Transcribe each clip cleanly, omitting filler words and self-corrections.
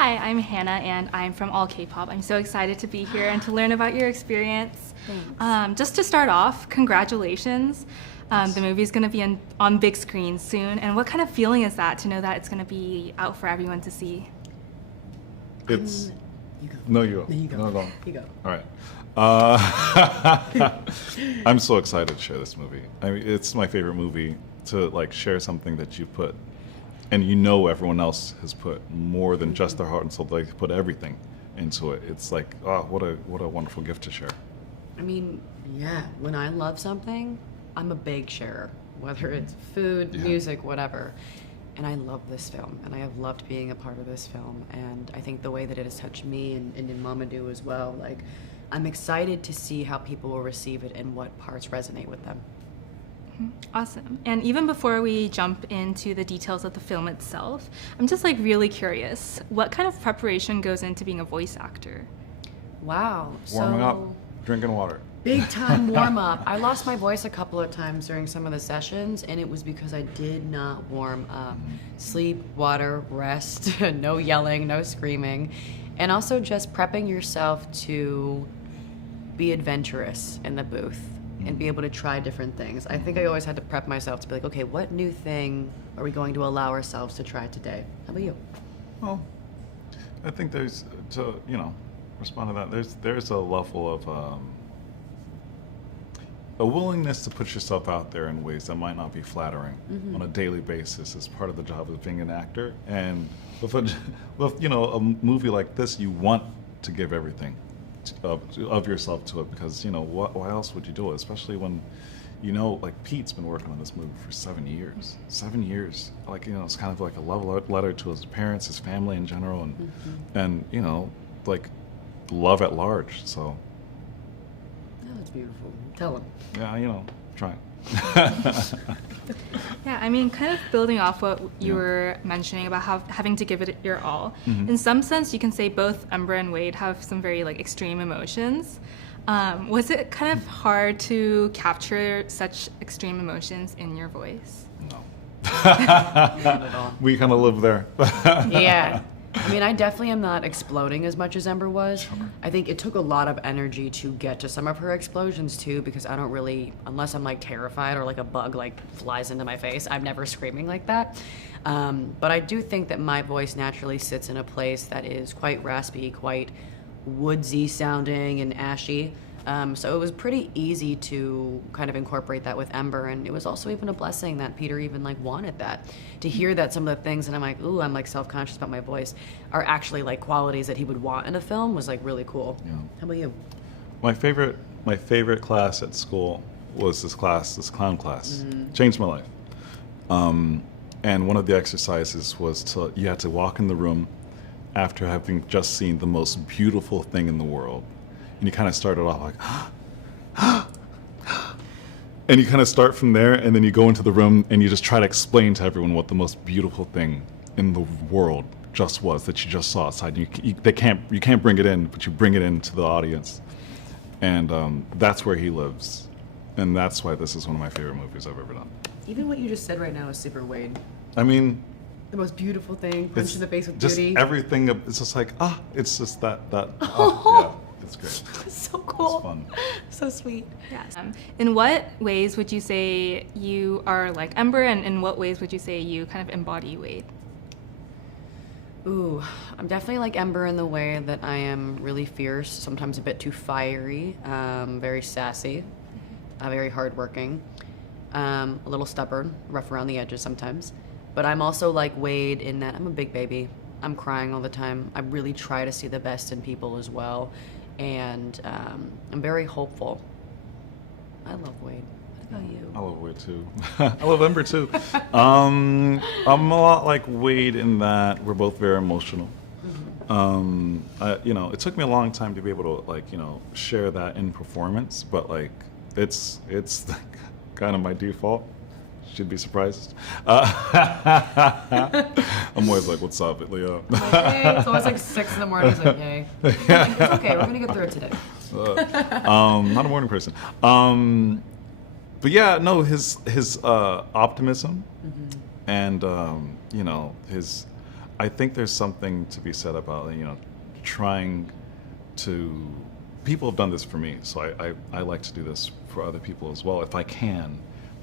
Hi, I'm Hannah, and I'm from allkpop. I'm so excited to be here and to learn about your experience. Thanks. Just to start off, congratulations. The movie's going to be on big screen soon, and what kind of feeling is that to know that it's going to be out for everyone to see? It's You go. no, you go. No, you go. No, go. You go. All right. I'm so excited to share this movie. I mean, it's my favorite movie to like share something that you put, and you know everyone else has put more than just their heart and soul. They put everything into it. It's like, oh, what a wonderful gift to share. I mean, yeah, when I love something, I'm a big sharer, whether it's food, Yeah. music, whatever. And I love this film, and I have loved being a part of this film. And I think the way that it has touched me and in Mamoudou as well, like, I'm excited to see how people will receive it and what parts resonate with them. Awesome. And even before we jump into the details of the film itself, I'm just like really curious, what kind of preparation goes into being a voice actor? Wow. Warming so up, drinking water. Big time warm up. I lost my voice a couple of times during some of the sessions, and it was because I did not warm up. Sleep, water, rest, no yelling, no screaming, and also just prepping yourself to be adventurous in the booth and be able to try different things. I think I always had to prep myself to be like, okay, what new thing are we going to allow ourselves to try today? How about you? Well, I think there's respond to that. There's a level of a willingness to put yourself out there in ways that might not be flattering on a daily basis is part of the job of being an actor. And with a movie like this, you want to give everything of yourself to it, because why else would you do it? Especially when like Pete's been working on this movie for 7 years. 7 years, it's kind of like a love letter to his parents, his family in general, and like love at large. So. Oh, that's beautiful. Tell him. Yeah, try. Yeah, I mean, kind of building off what you were mentioning about having to give it your all. In some sense, you can say both Ember and Weight have some very extreme emotions. Was it kind of hard to capture such extreme emotions in your voice? No. Not at all. We kind of live there. Yeah. I mean, I definitely am not exploding as much as Ember was. Sure. I think it took a lot of energy to get to some of her explosions too, because I don't really, unless I'm terrified or a bug flies into my face, I'm never screaming like that. But I do think that my voice naturally sits in a place that is quite raspy, quite woodsy sounding and ashy. So it was pretty easy to kind of incorporate that with Ember, and it was also even a blessing that Peter even wanted that. To hear that some of the things, and I'm I'm self-conscious about my voice, are actually qualities that he would want in a film was really cool. Yeah. How about you? My favorite class at school was this clown class. Changed my life. And one of the exercises was you had to walk in the room after having just seen the most beautiful thing in the world. And you kind of started off and you kind of start from there, and then you go into the room and you just try to explain to everyone what the most beautiful thing in the world just was that you just saw outside. You can't bring it in, but you bring it into the audience, and that's where he lives, and that's why this is one of my favorite movies I've ever done. Even what you just said right now is super Wade. I mean, The most beautiful thing, punch in the face with just beauty. everything. It's just it's just that. Yeah, it's great. So cool. It's fun. So sweet. Yes. In what ways would you say you are like Ember, and in what ways would you say you kind of embody Wade? Ooh, I'm definitely like Ember in the way that I am really fierce, sometimes a bit too fiery, very sassy, very hardworking, a little stubborn, rough around the edges sometimes. But I'm also like Wade in that I'm a big baby. I'm crying all the time. I really try to see the best in people as well. And I'm very hopeful. I love Wade. What about you? I love Wade too. I love Ember too. I'm a lot like Wade in that we're both very emotional. It took me a long time to be able to share that in performance, but it's kind of my default. Should be surprised. I'm always like, "What's up, Leah?" Hey, it's always 6 in the morning. It's hey. It's okay. We're gonna get through it today. Not a morning person. But yeah, no, his optimism and his I think there's something to be said about, you know, trying to, people have done this for me, so I like to do this for other people as well if I can.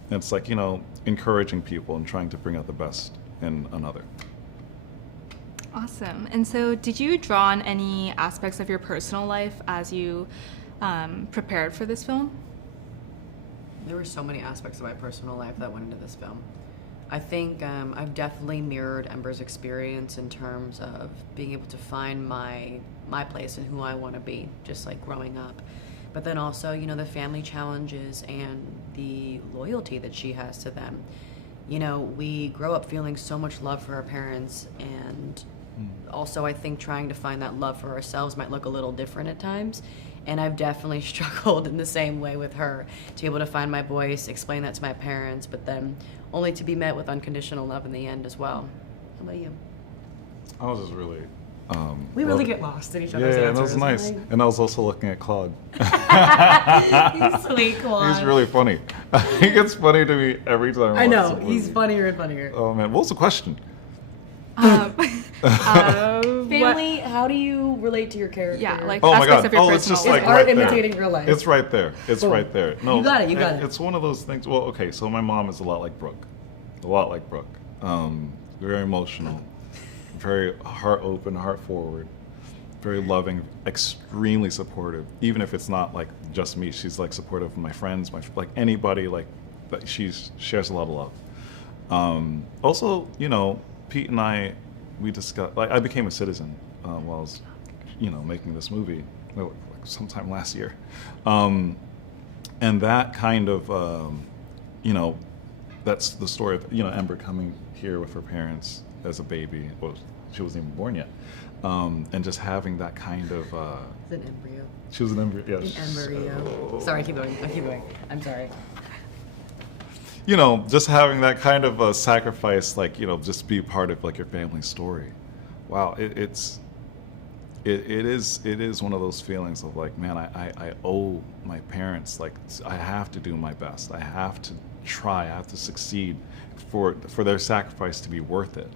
And it's like, you know, encouraging people and trying to bring out the best in another. Awesome. And so did you draw on any aspects of your personal life as you prepared for this film? There were so many aspects of my personal life that went into this film. I think I've definitely mirrored Ember's experience in terms of being able to find my place and who I want to be, just like growing up. But then also, you know, the family challenges and the loyalty that she has to them. You know, we grow up feeling so much love for our parents, and also I think trying to find that love for ourselves might look a little different at times. And I've definitely struggled in the same way with her, to be able to find my voice, explain that to my parents, but then only to be met with unconditional love in the end as well. How about you? I was just really... We really get lost in each other's answers. Yeah, and that was nice. Right? And I was also looking at Claude. He's sweet, Claude. He's really funny. He gets funny to me every time. I know, he's funnier and funnier. Oh man, what was the question? Family, how do you relate to your character? Yeah, like Oh my aspects God. of your Oh, personal it's just life. like Is art right there. imitating real life? It's right there. It's Boom. right there. No, You got it, you got it. It's one of those things. Well, okay, so my mom is a lot like Brooke. A lot like Brooke. Very emotional, very heart open, heart forward, very loving, extremely supportive. Even if it's not like just me, she's like supportive of my friends, like anybody, like that. She shares a lot of love. Also, you know, Pete and I, we discussed. Like, I became a citizen while I was, you know, making this movie, like sometime last year, and that kind of, you know, that's the story of, you know, Ember coming here with her parents as a baby. Well, she wasn't even born yet, and just having that kind of. It's an embryo. She was an embryo. Yes. An embryo. Sorry, keep going. Keep going. I'm sorry. You know, just having that kind of sacrifice, like, you know, just be part of like your family story. Wow, it is one of those feelings of like, man, I owe my parents, like, I have to do my best. I have to try. I have to succeed for their sacrifice to be worth it.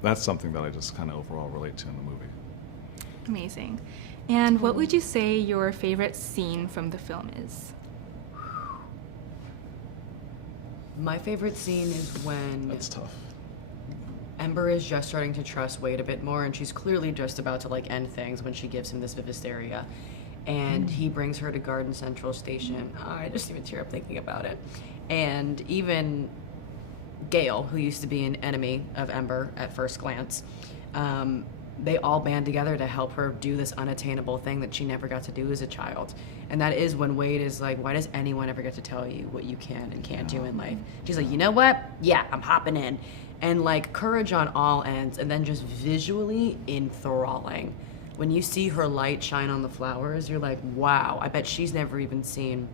That's something that I just kind of overall relate to in the movie. Amazing. And what would you say your favorite scene from the film is? My favorite scene is when That's tough. Ember is just starting to trust Wade a bit more, and she's clearly just about to like end things when she gives him this Vivisteria. And he brings her to Garden Central Station. I just even tear up thinking about it. And even Gale, who used to be an enemy of Ember at first glance, they all band together to help her do this unattainable thing that she never got to do as a child. And that is when Wade is like, why does anyone ever get to tell you what you can and can't do in life? She's like, you know what? Yeah, I'm hopping in. And like courage on all ends, and then just visually enthralling. When you see her light shine on the flowers, you're like, wow, I bet she's never even seen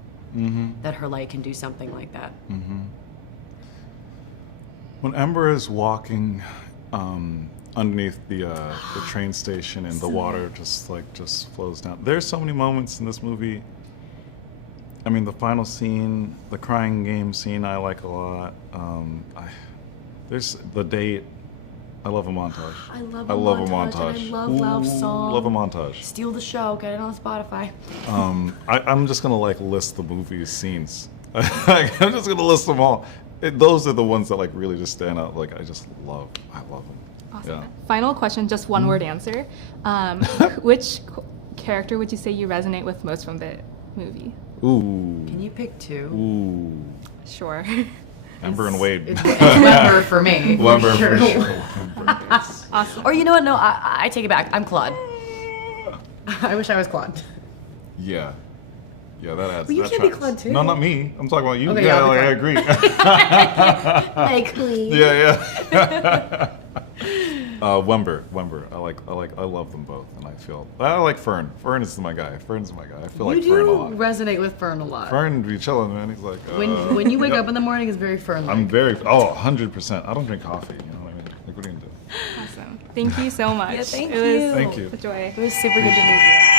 that her light can do something like that. When Ember is walking underneath the train station and the water just flows down. There's so many moments in this movie. I mean, the final scene, the crying game scene, I like a lot. There's the date. I love a montage. I love a montage. And I love Lauf's song. Love a montage. Steal the show. Get it on Spotify. I'm just gonna like list the movie scenes. I'm just gonna list them all. Those are the ones that like really just stand out. Like I love them. Awesome. Yeah. Final question, just one word answer. Which character would you say you resonate with most from the movie? Ooh. Can you pick two? Ooh. Sure. Ember and Wade. It's Ember for me. Ember for sure. Awesome. Or you know what? No, I take it back. I'm Claude. I wish I was Claude. Yeah. Yeah, that adds. But you that can't be tracks. Claude too. No, not me. I'm talking about you. Okay, yeah, yeah, like, I agree. Hey, Queen. Yeah. Wember. I love them both, and I like Fern. Fern is my guy. Fern's my guy. I feel like Fern a lot. You do resonate with Fern a lot. Fern be chilling, man. He's like. When you wake up in the morning, it's very Fern-like. I'm very 100%. I don't drink coffee. You know what I mean? Like, what are you gonna do? Awesome. Thank you so much. Yeah, thank It was you. Thank you. a joy. It was super good to meet you.